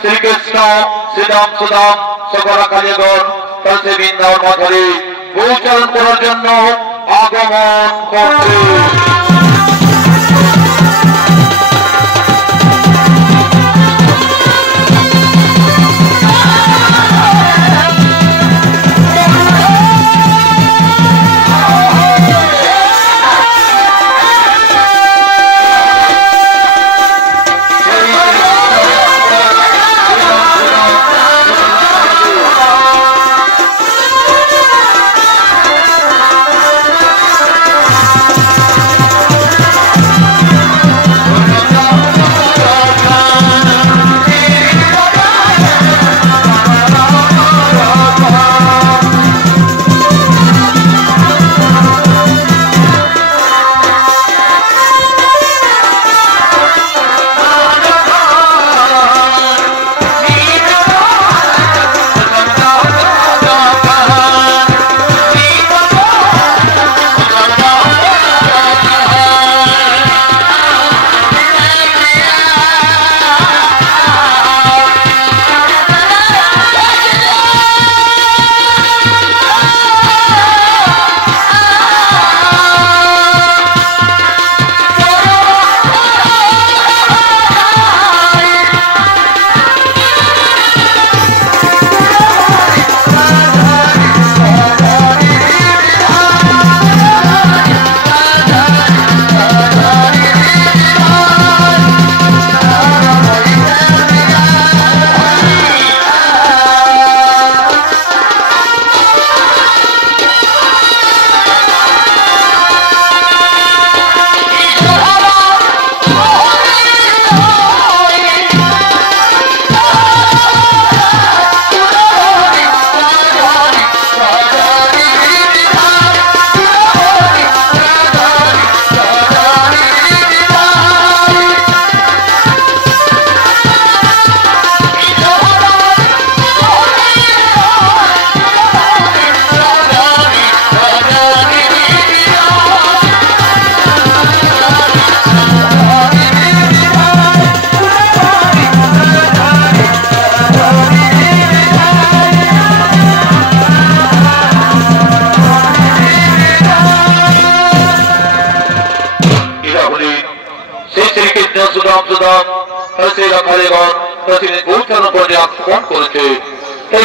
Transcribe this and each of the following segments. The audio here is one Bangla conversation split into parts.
শ্রীকৃষ্ণ শ্রীরাম সুদাম সকল কালীগণ তাদের বৃন্দাবন মাধুরী গোচরণ করার জন্য আগমন করছে।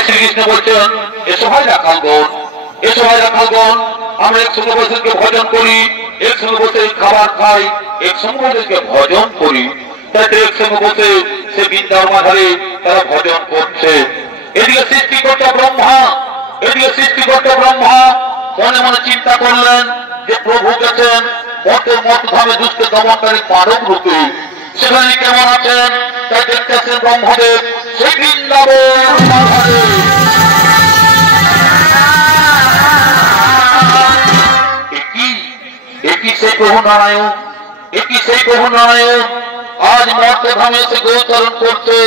শ্রীকৃষ্ণ বলছেন এসো ভাই রাখালগণ, এসো ভাই রাখালগণ, আমরা একসঙ্গে বসে ভজন করি, একসঙ্গে বসে খাবার খাই, একসঙ্গে বসে ভজন করি। তাদের একসঙ্গে বসে সে বৃন্দাবন মাঝারে তারা ভজন করছে। এদিকে সৃষ্টিকর্তা ব্রহ্মা, এদিকে সৃষ্টিকর্তা ব্রহ্মা মনে মনে চিন্তা করলেন যে প্রভু গেছেন মর্তের মর্তধামে দুষ্ট দমনকারী মানব রূপে, সেখানে কেমন আছেন তাই দেখতেছেন ব্রহ্মদেব সেই বৃন্দাবন পাহাড়ে। একই সেই প্রভু নারায়ণ, একই সেই প্রভু নারায়ণ আজ মর্তধামে এসে গোচরণ করছে,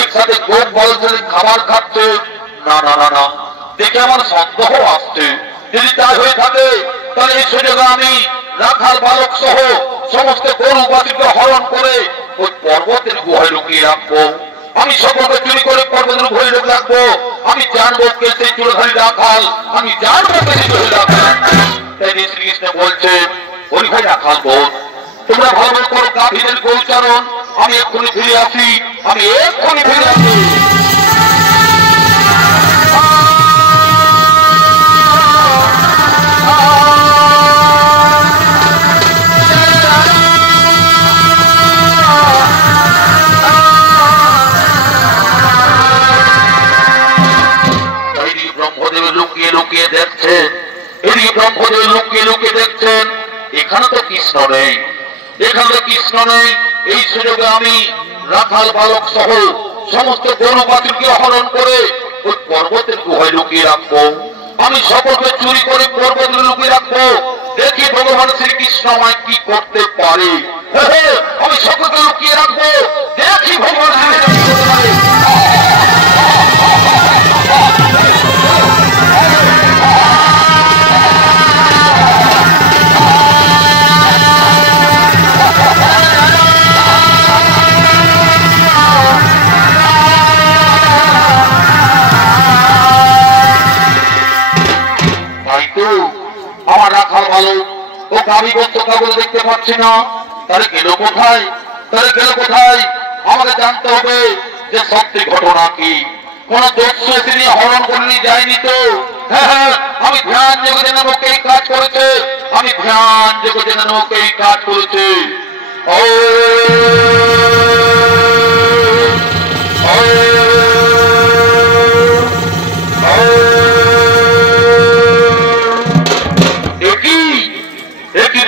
একসাথে গোপ বলছেন খাবার খাচ্ছে। না না না না, দেখে আমার সন্দেহ আসছে। যদি তাই হয়ে থাকে তাহলে এই সুযোগে আমি রাখাল বালক সহ সমস্ত গরু বাছুরকে হরণ করে ওই পর্বতের গুহায় লুকিয়ে রাখবো। আমি সকলকে চুরি করে পর্বতের গুহায় রাখবো। আমি জানবো কে সেই চুরধারী রাখাল, আমি জানবো কে সেই চুরি রাখাল। তাই শ্রীকৃষ্ণ বলছে, ওই ভাই রাখাল বোন, তোমরা ভালো করো গাভীদের গোচারণ, আমি এক্ষুনি ফিরে আসি, আমি এক্ষুনি ফিরে আসি। লুকিয়ে লুকিয়ে দেখছেন, এদিকে ব্রহ্মদেব লুকিয়ে লুকিয়ে দেখছেন এখানে তো কৃষ্ণ নেই, এখানে তো কৃষ্ণ নেই। এই সুযোগে আমি রাখাল বালক সহ সমস্ত গরু বাছুরকে হরণ করে ওই পর্বতের গুহায় লুকিয়ে রাখবো। আমি সকলকে চুরি করে পর্বতে লুকিয়ে রাখবো, দেখি ভগবান শ্রীকৃষ্ণ আমায় কি করতে পারে। আমি সকলকে লুকিয়ে রাখবো, দেখি ভগবান শ্রীকৃষ্ণ কি করতে পারে। আমার রাখাল ভালো ও গাভী বস্তু দেখতে পাচ্ছি না, তাহলে গেল কোথায়, তাহলে গেল কোথায়? আমাকে জানতে হবে যে সত্যি ঘটনা কি। কোন দস্যু এসে নিয়ে হরণ করে নিয়ে যায়নি তো? হ্যাঁ হ্যাঁ, আমি ধ্যান যোগে জেনে নেবো এই কাজ করেছে, আমি ধ্যান যোগে জেনে নেবো এই কাজ করেছে। ও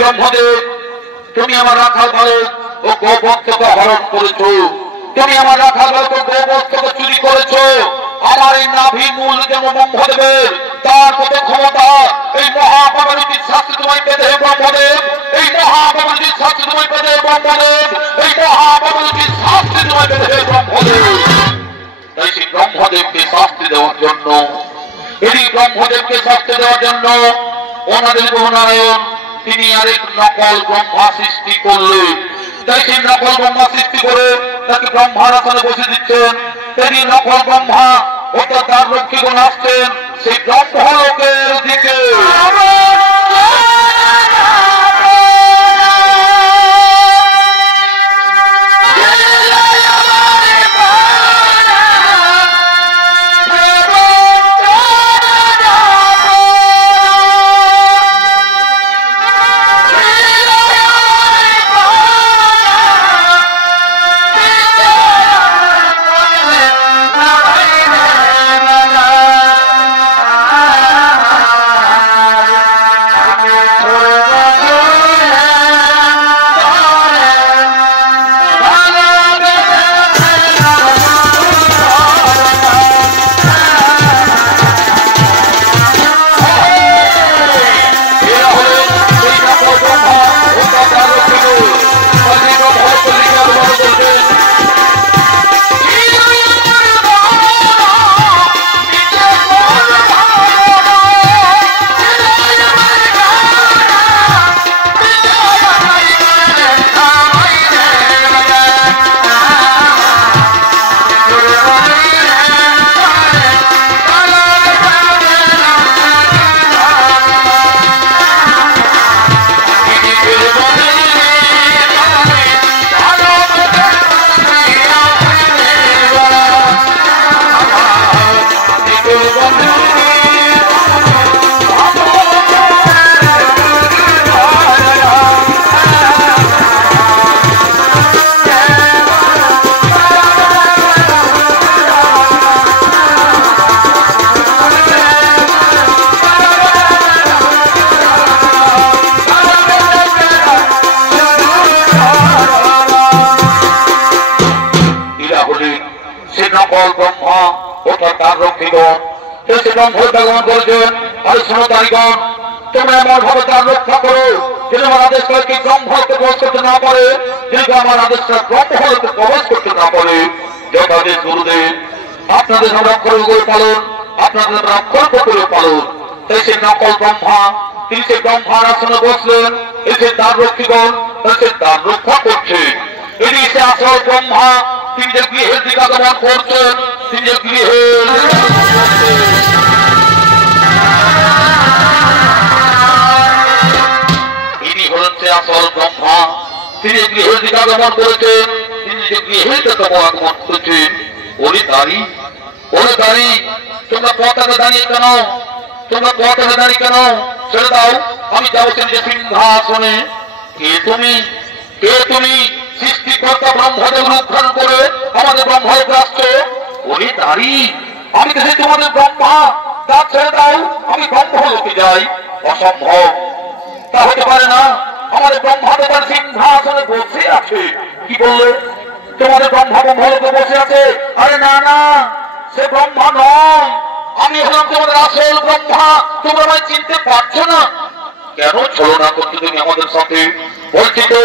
ব্রহ্মদেব, তুমি আমার রাখাল বালক ও গোবৎসকে হরণ করেছো, তুমি আমার রাখাল বালক ও গোবৎসকে চুরি করেছো। আমার এই নাভি মূল যেমন ব্রহ্মদেবের, তার কত ক্ষমতা। এই মহাপাবনীতির শাস্তি তোমায় পেতে হে ব্রহ্মদেব, এই মহাপাবনীতির শাস্তি তোমায় পেতে হে ব্রহ্মদেব, এই মহাপাবনীতির শাস্তি তোমায় পেতে হে ব্রহ্মদেব। তাই সেই ব্রহ্মদেবকে শাস্তি দেওয়ার জন্য, এই ব্রহ্মদেবকে শাস্তি দেওয়ার জন্য ওনাদের নারায়ণ তিনি আরেক নকল ব্রহ্মা সৃষ্টি করলেন। তাই সেই নকল ব্রহ্মা সৃষ্টি করে তাকে ব্রহ্মার আসনে বসে দিচ্ছেন। তিনি নকল ব্রহ্মা অর্থাৎ তার লক্ষ্মীগণ আসছেন সেই ব্রহ্মলোকের দিকে। সকল ব্রহ্মা অর্থাৎ তার রক্ষীগণ সে ব্রহ্মহত্যা গ্রহণ করেছেন। আর শ্রোতারিগণ, তোমরা এমন ভাবে তার রক্ষা করো যেন আমার আদেশকে ব্রহ্মহত্যা প্রবেশ করতে না পারে, যেন আমার আদেশটা ব্রহ্মহত্যা প্রবেশ করতে না পারে। যথাদেশ গুরুদেব, আপনাদের সংরক্ষণ করে পালন, আপনাদের রক্ষণ করে পালন। তাই সে নকল ব্রহ্মা, তিনি সে ব্রহ্মার আসনে বসলেন, এসে তার রক্ষীগণ সে তার রক্ষা করছে। এটি সে আসল ব্রহ্মা, তিনি যে গৃহের দিকে আগমন করছেন, তিনি যে গৃহের ইনি হলেন সে আসল ব্রহ্মা, তিনি গৃহের দিকে আগমন করেছেন, তিনি যে গৃহের দিকে আগমন করেছেন। ওরে দাঁড়ি, ওরে দাঁড়ি, তোমরা পতাকা দাঁড়িয়ে কেন? তোমরা পতাকা দাঁড়িয়ে কেন? ছেড়ে দাও, আমি যাবো যে সিংহাসনে। কে তুমি? কে তুমি? সৃষ্টিকর্তা ব্রহ্মদেব রূপধারণ করে আমাদের ব্রহ্মলোকে আসছো। ওরে দাঁড়ি, আমি তো তোমাদের ব্রহ্মা, তা ছেড়ে দাও, আমি ব্রহ্মলোকে যাই। অসম্ভব, তা হতে পারে না। আমাদের ব্রহ্মাদেব তার সিংহাসনে বসে আছে। কি বললে? তোমাদের ব্রহ্মা ব্রহ্মলোকে বসে আছে? আরে না না, সে ব্রহ্মা নয়, আমি হলাম তোমাদের আসল ব্রহ্মা। তোমরা আমায় চিনতে পারছো না কেন? ছলনা করছো তুমি আমাদের সাথে। বলছি তো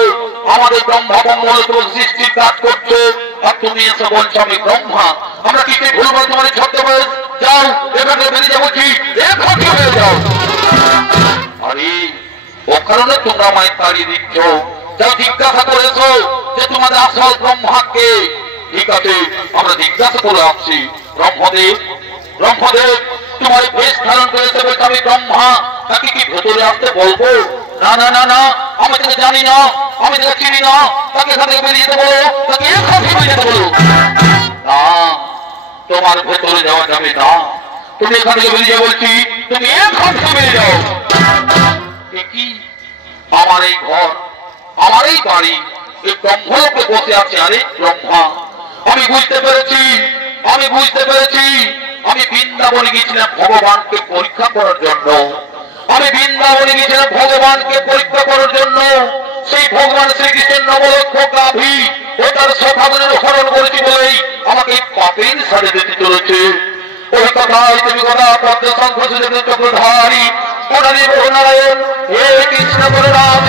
আমাদের ব্রহ্মা ব্রহ্মলোকে সৃষ্টির কাজ করছো, আর তুমি এসে বলছো আমি ব্রহ্মা। আমরা কি ভুলবো তোমার ছদ্মবেশ? যাও এখানে বেরিয়ে যাবো, কি এখানে হয়ে যাও। আরে ও কারণে তোমরা আমায় তাড়িয়ে দিচ্ছ। যাও জিজ্ঞাসা করেছো যে তোমাদের আসল ব্রহ্মাকে। ঠিক আছে, আমরা জিজ্ঞাসা করে আসছি। ব্রহ্মদেব, ব্রহ্মদেব তোমার বেশ ধারণ করেছে বলছে আমি ব্রহ্মা, তাকে কি ভেতরে আসতে বলবো? না না না না, আমি তাকে জানি না, আমি তাকে চিনি না, তাকে এখান থেকে বেরিয়ে যেতে বলো, তাকে এখান থেকে বেরিয়ে যেতে বলো। না, তোমার ভেতরে যাওয়া যাবে না, তুমি এখান থেকে বেরিয়ে বলছি, তুমি এখান থেকে বেরিয়ে যাও। কি আমার এই ঘর, আমার এই বাড়ি, এই ব্রহ্মলোকে বসে আছে আরেক ব্রহ্মা। আমি বুঝতে পেরেছি, আমি বুঝতে পেরেছি। আমি বৃন্দাবনে গিয়েছিলাম ভগবানকে পরীক্ষা করার জন্য। আমি বৃন্দাবনে গিয়েছিলাম ভগবানকে পরীক্ষা করার জন্য। সেই ভগবান শ্রীকৃষ্ণের নবলক্ষ গাভী ও তার সখাগণের হরণ করেছি বলেই আমাকে পাপের সাজে দিতে চলেছে। ওই কথাই তুমি কথা পদ্ম শঙ্খ সুযোগ চক্রধারী পুরাণী বহুনারায়ণ হে কৃষ্ণ বলরাম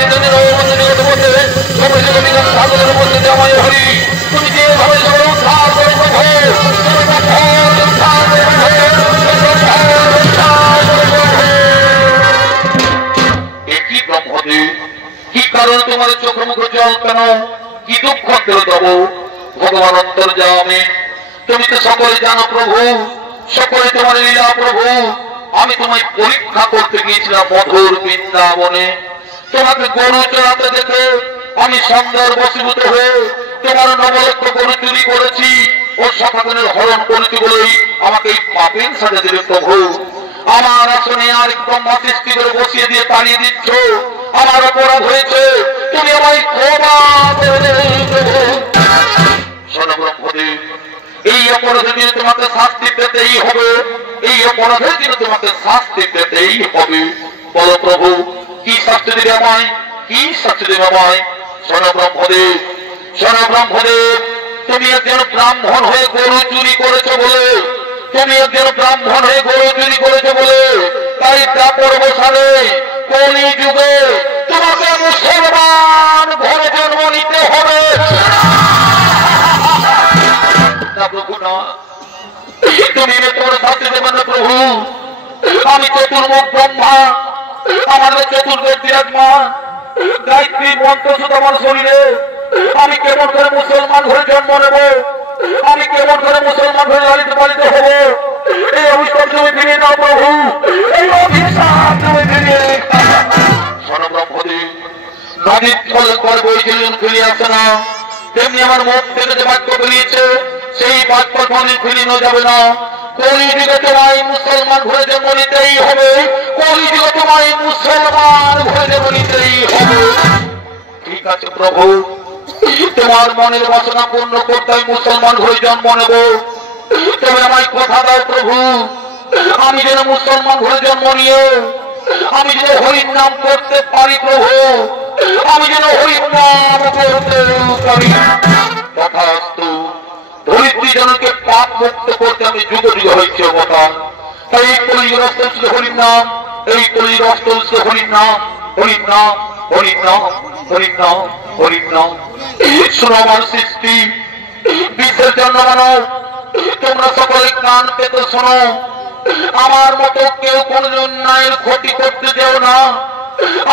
সাগরের মধ্যে জামাই হরি, তুমি যেভাবে উদ্ধার করে কি ব্রহ্মদেব, কি কারণ তোমার চোখ মুখ জল কেন? কি দুঃখ দেব? ভগবান অন্তর্যামী, তুমি তো সকলে জানো প্রভু, সকলে তোমার লীলা প্রভু। আমি তোমায় পরীক্ষা করতে গিয়েছিলাম মধুর বৃন্দাবনে। তোমাকে গরু চড়াতে দেখে আমি সুন্দর বশীভূত হয়ে তোমার নবলক্ষ গরু চুরি করেছি ও সখাগণের হরণ করেছি বলেই আমাকে এই পাপের সাজা দিলে প্রভু। আমার আসনে আর ব্রহ্মা সৃষ্টি করে বসিয়ে দিয়ে তাড়িয়ে দিচ্ছ। আমার অপরাধ হয়েছে, তুমি আমায় ক্ষমা করে দেবে। শোনো ব্রহ্মদেব, এই অপরাধের দিনে তোমাকে শাস্তি পেতেই হবে, এই অপরাধের দিনে তোমাকে শাস্তি পেতেই হবে। বলো প্রভু, কি শাস্তি দেবে আমায়? কি শাস্তি দেবে আমায়? শোনো ব্রহ্মদেব, শোনো ব্রহ্মদেব, তুমি একজন ব্রাহ্মণ হয়ে গরু চুরি করেছো বলে, তুমি একজন ব্রাহ্মণ হয়ে গরু চুরি করেছো বলে, তাই দাপর বসালে কলি যুগে তোমাকে মুসলমান ঘরে জন্ম নিতে হবে। প্রভু না, তুমি তোমার শাস্তি দেবেন না প্রভু। আমি চতুর্মুখ ব্রহ্মা, আমাদের চতুর্বেদ বিরাজমান, গায়ত্রী মন্ত্র শুধু আমার শরীরে। আমি কেমন করে মুসলমান ঘরে জন্ম নেব? আমি কেমন করে মুসলমান ঘরে লালিত পালিত হব? এই অভিশাপ তুমি ফিরিয়ে দাও প্রভু, এই অভিশাপ তুমি ফিরিয়ে। শোনো ব্রহ্মদেব, নদীর ফলে করে বইছিলেন ফিরিয়ে আসে না, তেমনি আমার মুখ থেকে যে বাক্য বেরিয়েছে সেই বাক্য কোনদিন ফিরিয়ে যাবে না। কলিযুগে তোমায় মুসলমান ঘরে জন্ম নিতেই হবে, কলিযুগে তোমায় মুসলমান ঘরে জন্ম নিতেই হবে। ঠিক আছে প্রভু, তোমার মনের বাসনা পূর্ণ করতে মুসলমান ঘরে জন্ম নেব। তবে আমায় কথা দাও প্রভু, আমি যেন মুসলমান ঘরে জন্ম নিয়ে আমি যেন হরির নাম করতে পারি প্রভু, আমি যেন হরির নাম করতে পারি। তথাস্তু। ধরিত্রী জনকে পাপ মুক্ত করতে আমি যুগ যুগ হয়েছি অবতার। তাই এই কলির অস্তল ছিল হরির নাম, এই কলির অস্তল ছিল হরির নাম, হরির নাম, হরির নাম, হরির নাম, হরির নাম। শোনো আমার সৃষ্টি, বিশ্বের জন্য মানব, তোমরা সকলে কান পেতে শোনো। আমার মতো কেউ কোনদিন অন্যায়ের ক্ষতি করতে যেও না,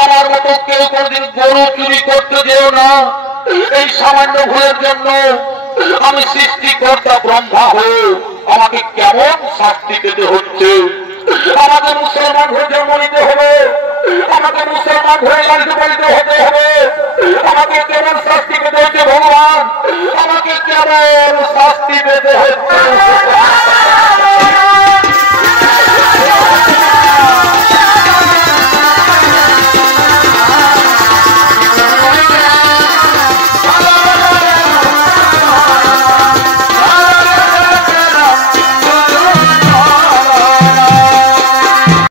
আমার মতো কেউ কোনদিন গরু চুরি করতে যেও না। এই সামান্য ভুলের জন্য আমি সৃষ্টিকর্তা ব্রহ্মা হয়ে আমাকে কেমন শাস্তি পেতে হচ্ছে। আমাকে মুসলমান হয়ে জন্ম নিতে হবে, আমাকে মুসলমান হয়ে লালিত পালিত হতে হবে। আমাকে কেমন শাস্তি পেতে হচ্ছে ভগবান, আমাকে কেমন শাস্তি পেতে হচ্ছে।